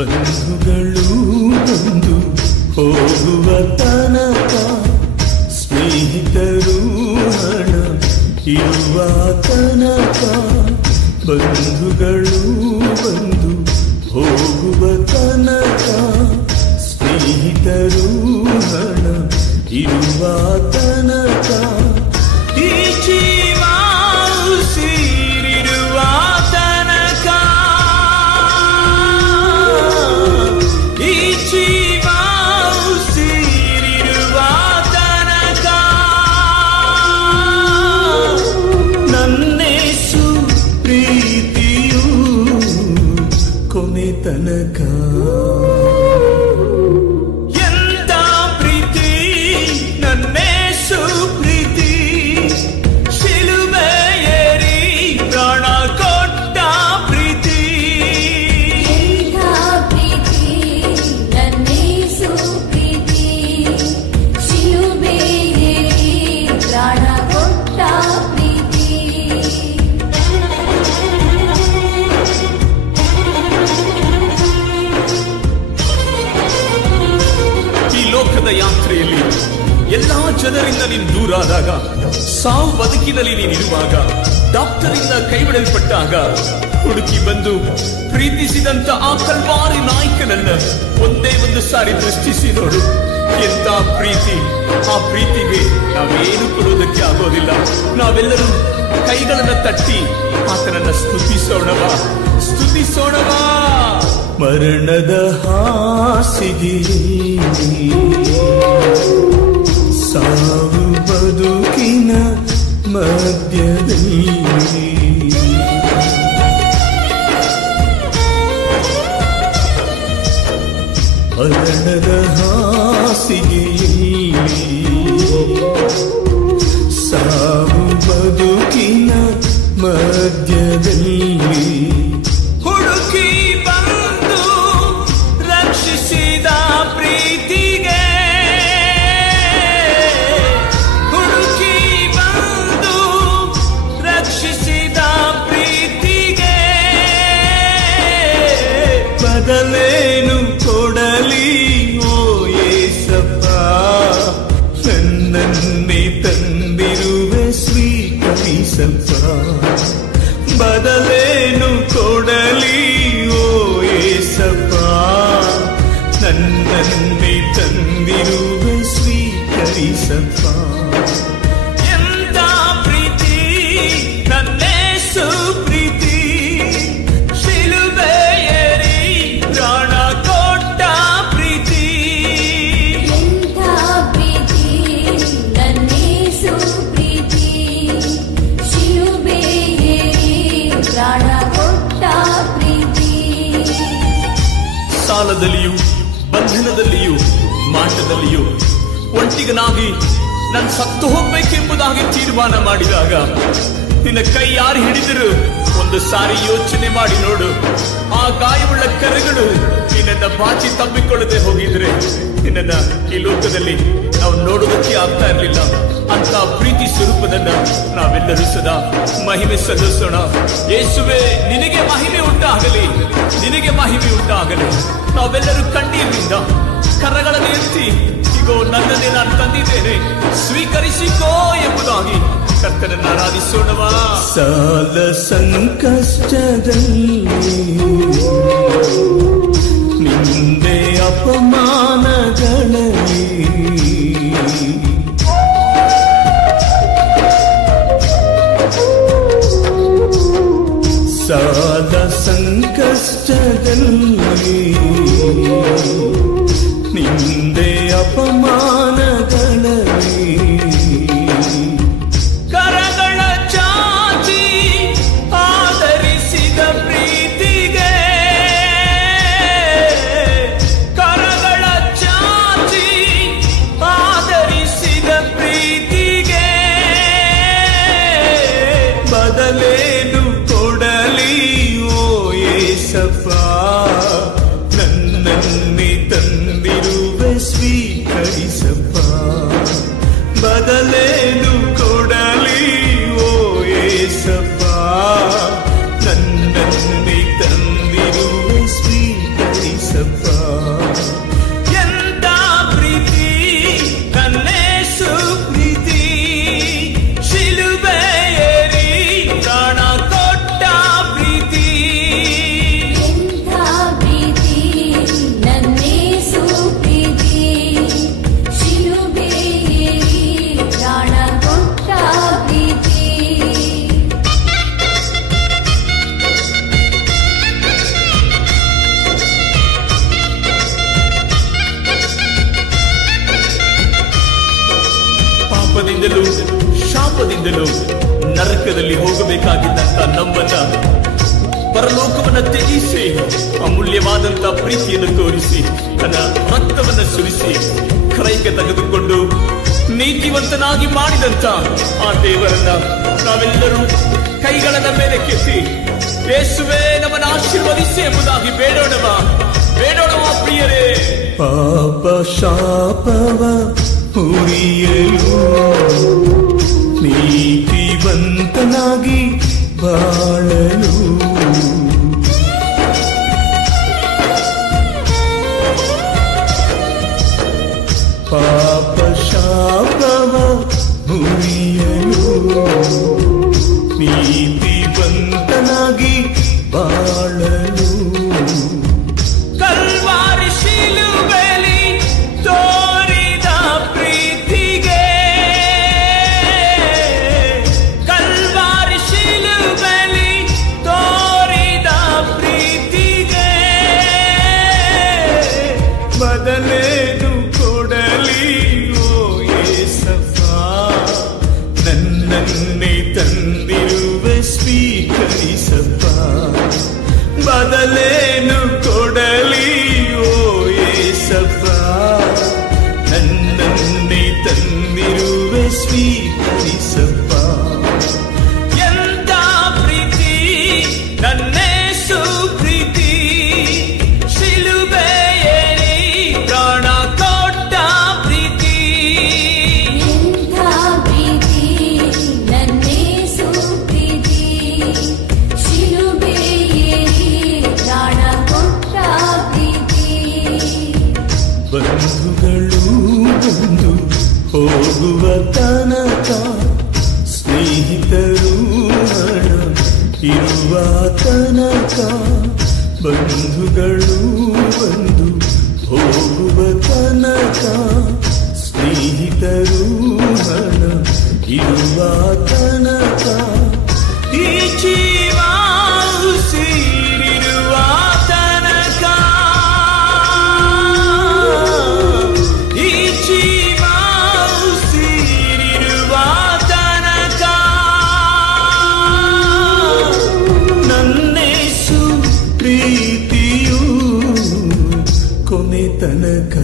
ಬಂಧುಗಳು ಬಂದು ಹೋಗುವ ತನಕ, ಸ್ನೇಹಿತರು ಹಣ ಇರುವ ತನಕ, ಬಂಧುಗಳು ಬಂದು ಹೋಗುವ ತನಕ, ಸ್ನೇಹಿತರು ಹಣ ಇರುವ ತನಕ, ಈ ಜೀವ ಉಸಿರಿರುವ ತನಕ, ಈ ಜೀವ ಉಸಿರಿರುವ ತನಕ, ನನ್ನೇಸು ಪ್ರೀತಿಯು ಕೊನೆ ತನಕ. ಎಂತ ಪ್ರೀತಿ ನನ್ನೇಸು ಪ್ರೀತಿ, ಶಿಲುಬೆಯೇರಿ ಪ್ರಾಣ ಕೊಟ್ಟ ಪ್ರೀತಿ. ಎಂತ ಪ್ರೀತಿ ನನ್ನೇಸು ಪ್ರೀತಿ, ಶಿಲುಬೆಯೇರಿ ಪ್ರಾಣ ಕೊಟ್ಟ ಪ್ರೀತಿ. ಈ ಲೋಕದ ಯಾತ್ರೆಯಲ್ಲಿ ಎಲ್ಲಾ ಜನರಿಂದ ನೀನು ದೂರಾದಾಗ, ಸಾವು ಬದುಕಿನಲ್ಲಿ ನೀನಿರುವಾಗ, ಡಾಕ್ಟರಿಂದ ಕೈಬಿಡಲ್ಪಟ್ಟಾಗ, ಹುಡುಕಿ ಬಂದು ಪ್ರೀತಿಸಿದಂತ ಆ ಕಲ್ವಾರಿ ನಾಯಕನನ್ನ ಒಂದೇ ಒಂದು ಸಾರಿ ದೃಷ್ಟಿಸಿ ನೋಡು. ಎಂತ ಪ್ರೀತಿ! ಆ ಪ್ರೀತಿಗೆ ನಾವೇನು ಕೊಡುವುದಕ್ಕೆ ಆಗೋದಿಲ್ಲ. ನಾವೆಲ್ಲರೂ ಕೈಗಳನ್ನ ತಟ್ಟಿ ಆತನನ್ನ ಸ್ತುತಿಸೋಣವಾ, ಸ್ತುತಿಸೋಣವಾ. ಮರಣದ ಹಾಸಿಗೆ, ಸಾವು ಬದುಕಿನ ಮಧ್ಯದಲ್ಲಿ, ಮರಣದ ಹಾಸಿಗೆಯಲ್ಲಿ, ಸಾವು ಬದುಕಿನ ಮಧ್ಯದಲ್ಲಿ, ಹುಡುಕಿ ಬಂದು ರಕ್ಷಿಸಿದ ಪ್ರೀತಿಗೆ, ಹುಡುಕಿ ಬಂದು ರಕ್ಷಿಸಿದ ಪ್ರೀತಿಗೆ, ಬದಲೇನು ಕೊಡಲಿ ಓ ಯೇಸಪ್ಪ, ನನ್ನನ್ನೇ ತಂದಿರುವೆ ಸ್ವೀಕರಿಸಪ್ಪ. ಬದಲೇನು ಕೊಡಲಿ ಓ ಯೇಸಪ್ಪ, ನನ್ನನ್ನೇ ತಂದಿರುವೆ ಸ್ವೀಕರಿಸಪ್ಪ. ಎಂತ ಪ್ರೀತಿ ನನ್ನೇಸು ಪ್ರೀತಿ, ಶಿಲುಬೆಯೇರಿ ಪ್ರಾಣ ಕೊಟ್ಟ ಪ್ರೀತಿ. ಎಂತ ಪ್ರೀತಿ ನನ್ನೇಸು ಪ್ರೀತಿ, ಶಿಲುಬೆಯೇರಿ ಪ್ರಾಣ ಕೊಟ್ಟ ಪ್ರೀತಿ. ಸಾಲದಲ್ಲಿಯೂ ಬಂಧನದಲ್ಲಿಯೂ ಮಾಟದಲ್ಲಿಯೂ ಒಂಟಿಗನಾಗಿ ನಾನು ಸತ್ತು ಹೋಗ್ಬೇಕೆಂಬುದಾಗಿ ತೀರ್ಮಾನ ಮಾಡಿದಾಗ, ನಿನ್ನ ಕೈ ಯಾರು ಹಿಡಿದರು ಒಂದು ಸಾರಿ ಯೋಚನೆ ಮಾಡಿ ನೋಡು. ಆ ಗಾಯವುಳ್ಳ ಕರೆಗಳು ನಿನ್ನನ್ನ ಬಾಚಿ ತಪ್ಪಿಕೊಳ್ಳದೆ ಹೋಗಿದ್ರೆ ನಿನ್ನನ್ನ ಈ ಲೋಕದಲ್ಲಿ ನಾವು ನೋಡೋದಕ್ಕೆ ಆಗ್ತಾ ಇರಲಿಲ್ಲ. ಅಂತ ಪ್ರೀತಿ ಸ್ವರೂಪದನ್ನ ನಾವೆಲ್ಲರೂ ಸದಾ ಮಹಿಮೆ ಸಲ್ಲಿಸೋಣ. ಯೇಸುವೆ, ನಿನಗೆ ಮಹಿಮೆ ಉಂಟಾಗಲಿ, ನಿನಗೆ ಮಹಿಮೆ ಉಂಟಾಗಲಿ. ನಾವೆಲ್ಲರೂ ಕಣ್ಣೀರಿನಿಂದ ಕರಗಳನ್ನು ಎತ್ತಿ, ಇಗೋ ನನ್ನನ್ನೇ ನಾನು ತಂದಿದ್ದೇನೆ, ಸ್ವೀಕರಿಸಿಕೋ ಎಂಬುದಾಗಿ ಕರ್ತನನ್ನು ಆರಾಧಿಸೋಣವಾ. ಸಾಲ ಸಂಕಷ್ಟದಲ್ಲಿ ನಿಂದೆ ಅಪಮಾನಗಳಲ್ಲಿ, ಸಾಲ ಸಂಕಷ್ಟದಲ್ಲಿ ನಿಂದೆ ಅಪಮಾನಗಳಲ್ಲಿ, ಕರಗಳ ಚಾಚಿ ಆದರಿಸಿದ ಪ್ರೀತಿಗೆ, ಕರಗಳ ಚಾಚಿ ಆದರಿಸಿದ ಪ್ರೀತಿಗೆ, ಬದಲೇನು ಕೊಡಲಿ ಓ ಯೇಸಪ್ಪ, ನನ್ನನ್ನೇ ತಂದಿರುವೆ ಸ್ವೀಕರಿಸಪ್ಪ. ಪಾಪದಿಂದಲೂ ನರಕದಲ್ಲಿ ಹೋಗಬೇಕಾಗಿದ್ದಂತ ನಮ್ಮನ್ನ ಪರಲೋಕವನ್ನ ತ್ಯಜಿಸಿ ಅಮೂಲ್ಯವಾದಂತ ಪ್ರೀತಿಯನ್ನು ತೋರಿಸಿ ತನ್ನ ರಕ್ತವನ್ನ ಸುರಿಸಿ ಕೈಗೆ ತೆಗೆದುಕೊಂಡು ನೀತಿವಂತನಾಗಿ ಮಾಡಿದಂತ ಆ ದೇವರನ್ನ ನಾವೆಲ್ಲರೂ ಕೈಗಳನ್ನ ಮೇಲೆ ಕೆತ್ತಿ ಯೇಸುವೇ ನಮ್ಮನ್ನು ಆಶೀರ್ವದಿಸಿ ಎಂಬುದಾಗಿ ಬೇಡೋಣವಾ ಪ್ರಿಯರೇ. ಪಾಪ ಶಾಪವ ಮುರಿಯಲು ನೀತಿವಂತನಾಗಿ ಬಾಳಲು ಪಾಪ ಶಾಪವ ಮುರಿಯಲು ನೀತಿವಂತನಾಗಿ ಬಾಳಲು ಕಲ್ವಾರಿ ಶಿಲುಬೆಲಿ ತೋರಿದ ಪ್ರೀತಿಗೆ ಕಲ್ವಾರಿ ಶಿಲುಬೆಲಿ ತೋರಿದ ಪ್ರೀತಿಗೆ ಬದಲೇನು ಕೊಡಲಿ ಓ ಯೇಸಪ್ಪ ನನ್ನನ್ನೇ ತಂದಿರುವೆ ಸ್ವೀಕರಿಸಪ್ಪ ಬದಲೇನು ಕೊಡಲಿ ಓ ಯೇಸಪ್ಪ ನನ್ನನ್ನೇ ತಂದಿರುವೆ ಸ್ವೀಕರಿಸಪ್ಪ ಎಂತ ಪ್ರೀತಿ ನನ್ನೇಸು ಪ್ರೀತಿ ಶಿಲುಬೆಯಲ್ಲಿ ಪ್ರಾಣ ಕೊಟ್ಟ ಪ್ರೀತಿ ಎಂಥ ಪ್ರೀತಿ ನನ್ನೇಸು ಪ್ರೀತಿ ಶಿಲುಬೆಯಲ್ಲಿ ಪ್ರಾಣ ಕೊಟ್ಟ ಪ್ರೀತಿ ಬಂಧುಗಳು ಬಂದು ಹೋಗುವ ತನಕ ಸ್ನೇಹಿತರು ಹಣ ಇರುವ ತನಕ ಬಂಧುಗಳು ಬಂದು ಹೋಗುವ ತನಕ ಸ್ನೇಹಿತರು ಹಣ ಇರುವ ತನಕ ಈ ಜೀವ ಉಸಿರಿರುವ ತನಕ ಈ ಜೀವ ಉಸಿರಿರುವ ತನಕ ನನ್ನೇಸು ಪ್ರೀತಿಯು ಕೊನೆ ತನಕ